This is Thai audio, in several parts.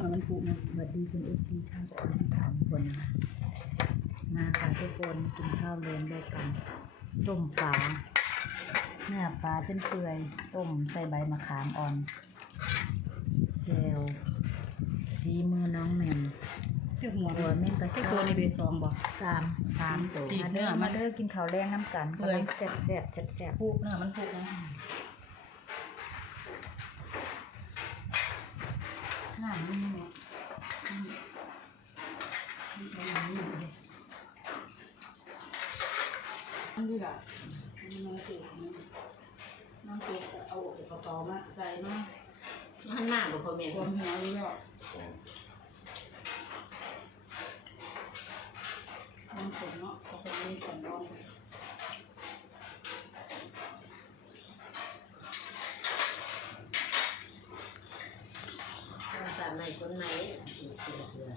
นื้อมันผูกนะสวัสดีคุณเอฟซีช่างประทั้งสามคนมาค่ะทุกคนกินข้าวเย็นด้วยกัน ต้มปลาเนื้อปลาจนเปื่อย ต้มใส่ใบมะขามอ่อน เจลฝีมือน้องแม่มเจ้าหัวหัวเม่นกระไส้ชตัวนี้เป็นซองบ่สามสามตัวมาเด้อมาเด้อกินข้าวแรงน้ำกันเปื่อยกำลังแซ่บแซ่บแซ่บแซ่บผูกเนื้อมันผูกนะ หน้านี่ไง มั นดีละมันเก็บน้ำเก็บเอาออกจากกระเป๋ามาใส่มามันมากกว่าพ่อแม่รวมหัวนี่แล้วน้ำสดเนาะเขาเป็นมีสันนอนคนสามในคนไหนเกลือเลือ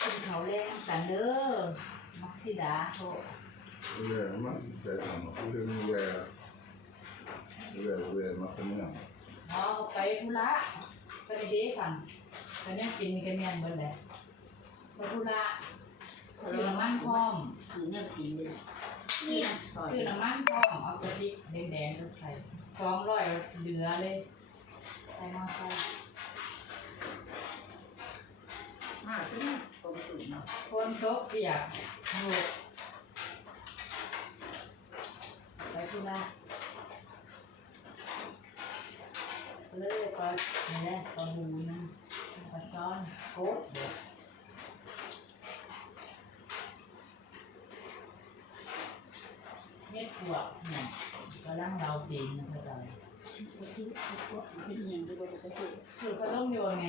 กินข้าแรงสันเด้อ สิดาโทเรื่อยๆมันจะทำเรื่องเรื่อยๆเรื่อยๆเรื่อยๆมาเป็นเรื่องเอาไปธุระไปเด้สั่งไปเนี่ยกินกันแม่นเบิดแหละไปธุระซื้อน้ำมันพร้อมคือเนี่ยกินเลยซื้อน้ำมันพร้อมเอากระติกแดงๆใส่สองร้อยเหลือเลยใส่มาใส่มากที่ ตรงสุดเนาะคนตกเปียกลูกไปธุระเลยก็นี่แหละปลาบูนะปลาซ้อนโคตรเด็ดเม็ดขวบเนี่ยกำลังเราตีนนะพระเจ้าเป็นอย่างที่เราจะพูดคือเขาต้องโยนไง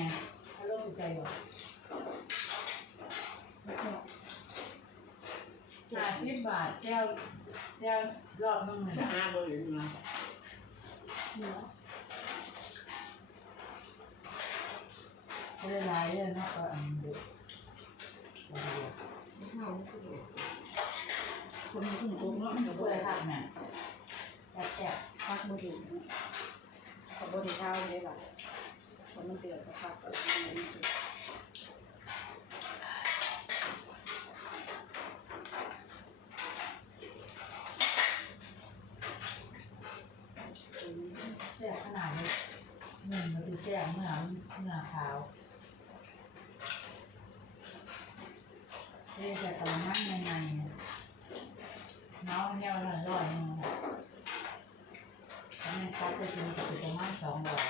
เขาต้องใจโยนห้าสิบบาทแก้วแก้วรอบนึงเลยนะห้าบริเวณมาไม่ได้หลายเลยเนาะก็อันเดียวอันเดียวคนมันขึ้นโค้งเนาะเพื่อทักเนี่ยแซ่บแซ่บพักบ่ถึงเขาบ่ได้เช้าเลยล่ะคนมันเกิดสภาพแบบนี้ แซ่บขนาดนี้หนึ่งมันคือแซ่บเมื่อ เมื่อขาวเอ๊ะแต่กระมังในในเนี่ยน้องเนี่ยละร้อยหนึงแล้วมันคัดไปกินกับประมาณสองร้อย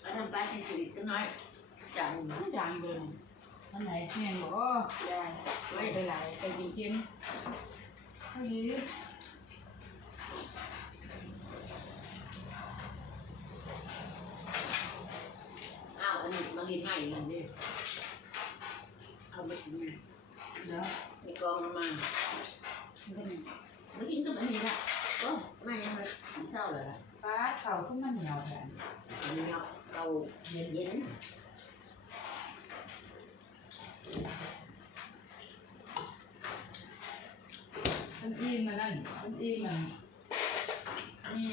แล้วทำไปที่สิริก็น้อยจังจางเดินอันไหนแม่บอกว่าแดงไม่ไปไหลไปกินกินเท่านี้ อ้าวอันนี้มากินให้มันดิเอาไปกินเนาะในกองมามากินก็มันนี่ละก็ไม่ยังไงเศร้าเลยล่ะปลาเข่าขึ้นมาเหนียวแทนอันนี้เราเราเย็นเย็นมันอีมันนั่นมันอีมันมี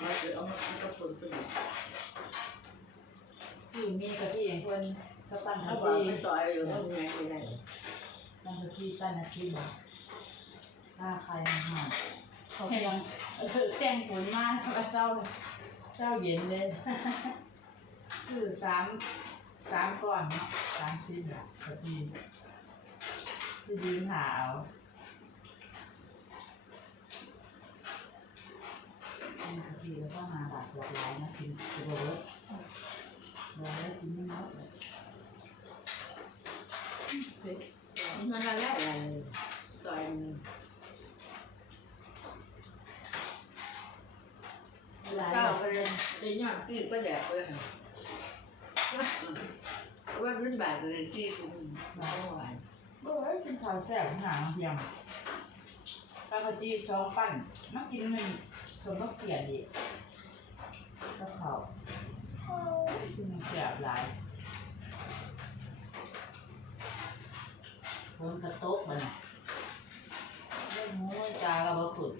เราจะเอามาก็คนไป สื่อมีกะทิอย่างคนสปันถ้าทับอกทีไม่ต่อยอยู่ทำไงไม่ได้ปันทัทีปันนาทีบอกถ้าใครหาเขาแข่ยังงเออแข่งฝนมากก็เศร้าเลยเศร้าเย็นเลย คือสามสามก้อนเนาะสามชิ้นอะกะทิที่ยืนหาเอาเป็นกะทิแล้วก็มาแบบหลากหลายนะกินกระโดดเราได้กินไม่หมดเลยมันอะไรอะไรต่อยหลายเก้าไปเลยไอ้ยอดที่ก็แดกเลยว่ามันบาดเลยที่คุณมาเมื่อวานเมื่อวานกินข้าวแซ่บหางเพียงปลากระจีสองปั้นมากินมันสมกับเสียดิก็เขาโอ้ยกิน แซ่บหลายคนกระต๊กมันน่ะเรื่องหมูจากับบ่ขุด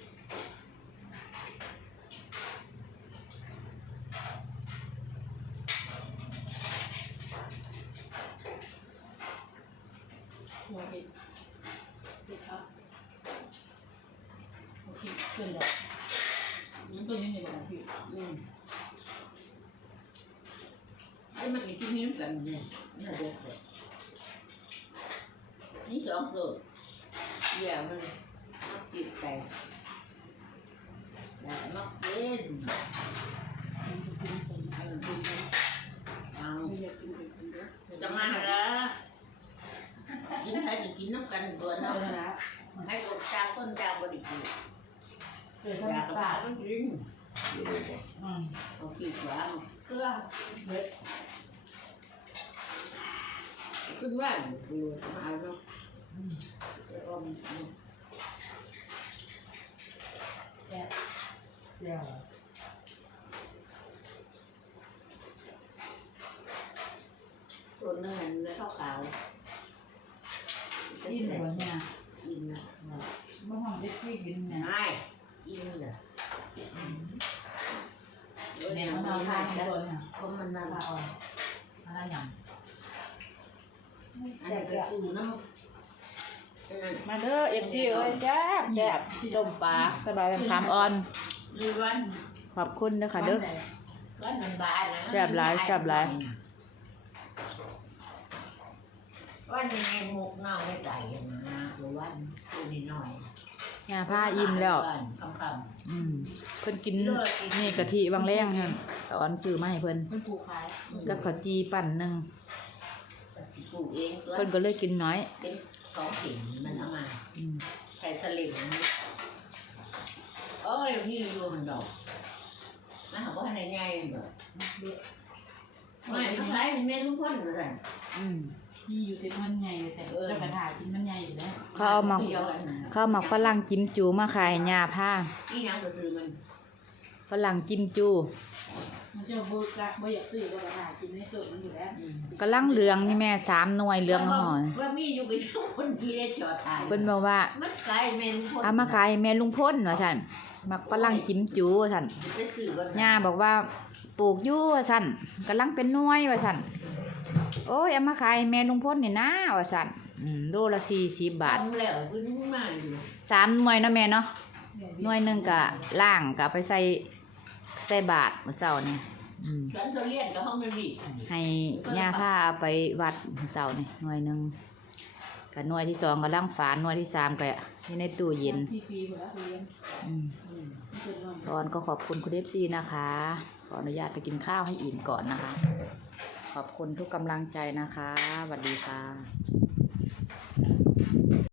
หัวเห็ดเห็ดครับโอเคขึ้นแล้วมันก็ยังไงบ้างพี่ อืมไอ้มั นกินที่นี่กันเนี่ยนี่เด็กเลยนี่สองตัวเดี๋ยวมันมักสิบไก่แต่มักเล่นมันจะกินคนเอาดูเอาไม่อยากกินเป็นคนเดียวจะมาแล้วกินให้กินน้ำกันก่อนเอาเนาะละให้กดจาต้นจาบริกินเกิดอยากก็กินเดี๋ยวเลยบอกอืมเอาขี้วเกลือเผ็ด ขึ้นว่านดูมาเอาเนาะเอาแซ่บเดี๋ยวตัวนึงหันเลยข้าวขาวกินหัวเนี่ยกินนะไม่ทำเด็กที่กินเนี่ยไม่กินเลยแม่มันเอาทานตัวเนี่ยเขามันนั่นละอ่อนอะไรอย่าง อันนี้ก็คือน้ำมาเด้อเอฟซีเอ้ยแซ่บแซ่บต้มปลาสบายเป็นคำอ่อนมีวันขอบคุณเด้อค่ะเด้อ วันมันบานนะแซ่บหลายแซ่บหลาย วันยังไงมุกเน่าไม่ใจนะหรือวันตัวนิดหน่อยยาผ้าอิ่มแล้ว คำคอืมเพิ่นกินนี่กะทิบางแรงเนี่ยตอนซื้อมาให้เพิ่นเป็นผูขายำกับข้าวจีปั่นหนึงสิ ปลูกเองตัวเพิ่นก็เลยกินน้อย เป็นสองสิ่งมันเอามาอืม ใส่สลิงโอ้ยพี่ดูมันดอกนะเขาบอกให้ง่ายๆดอกไม่ทำไรแม่ทุกคนเลยอืมที่อยู่ที่มันใหญ่เลยแซ่บแล้วกระถายกินมันใหญ่อยู่แล้วเขาเอามา เดียวกันนะข้าวหมักฝรั่งจิ้มจูมาขายยาผ้านี่ยังก็คือมันฝรั่งจิ้มจู มันจะเบิกละบ่อยากซื้อแล้วกระถายกินในตัวมันอยู่แล้วกำลังเหลืองนี่แม่สามหน่วยเหลืองหอยว่ามีอยู่กับทุกคนที่ได้จอดตายเพิ่นบอกว่ามันขายเมนคนเอามาขายให้แม่ลุงพ้นว่าท่านหมักฝรั่งจิ้มจูว่าท่านไปซื้อกันย่าบอกว่าปลูกอยู่ว่าท่านกำลังเป็นหน่วยว่าท่านโอ้ยเอามาขายให้แม่ลุงพ้นนี่นะว่าท่านอืมโลละสี่สิบบาททำแล้วคุณมาอยู่สามหน่วยเนาะแม่เนาะหน่วยหนึ่งกะล่างกะไปใส่ ใส่บาทมื้อเช้านี่อืมฉันเขาเรียนกับห้องไม่มีให้ย่าผ้าเอาไปวัดมื้อเช้านี่หน่วยหนึ่งกับหน่วยที่สองกำลังฝานหน่วยที่สามก็อยู่ในตู้เย็นที่ฟรีหมดแล้วเรียนอืมไม่เป็นไรก่อนก็ขอบคุณคุณเอฟซีนะคะ ขออนุญาตไปกินข้าวให้อิ่มก่อนนะคะ ขอบคุณทุกกำลังใจนะคะสวัสดีค่ะ